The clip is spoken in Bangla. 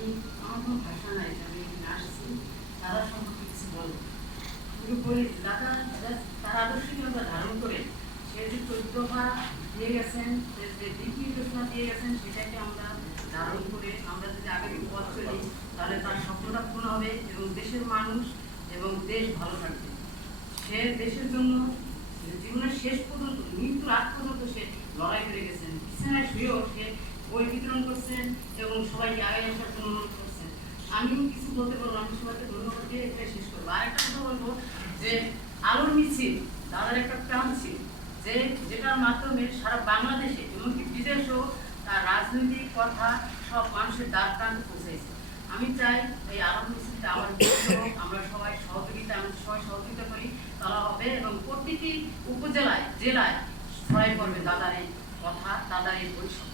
আমি আমার কোনো ভাষা নাই, আমি এখানে আসছি দাদা সম্পর্কে কিছু বলবো। কিন্তু বলি দাদা তার আদর্শকে আমরা ধারণ করে সে যে 14 দিয়ে গেছেন, যে দিক নির্দেশনা দিয়ে গেছেন, সেটাকে আমরা ধারণ করে আমরা যদি আগামী পথ চলি, তাহলে তার স্বপ্নটা পূর্ণ হবে এবং দেশের মানুষ এবং দেশ ভালো থাকবে। সে দেশের জন্য জীবনের শেষ পর্যন্ত, মৃত্যুর আগ পর্যন্ত সে লড়াই করে গেছেন। বিছানায় শুয়েও সে বই বিতরণ করছেন এবং সবাইকে আগে আসার জন্য অনুরোধ করছেন। আমিও কিছু বলতে পারবো, আমি সবাইকে ধন্যবাদ দিয়ে এটা শেষ করবো। আর একটা কথা বলবো যে আলোর মিছিল দাদার একটা প্রাণ ছিল, যেটার মাধ্যমে সারা বাংলাদেশে এমনকি বিদেশেও তার রাজনৈতিক কথা সব মানুষের দ্বার প্রান্তে পৌঁছেছে। আমি চাই এই আলোর মিছিলটা আমরা সবাই সহযোগিতা করি, তারা হবে এবং প্রতিটি উপজেলায় জেলায় ছড়াই পড়বে দাদার এই কথা, দাদার এই পরিশ্রম।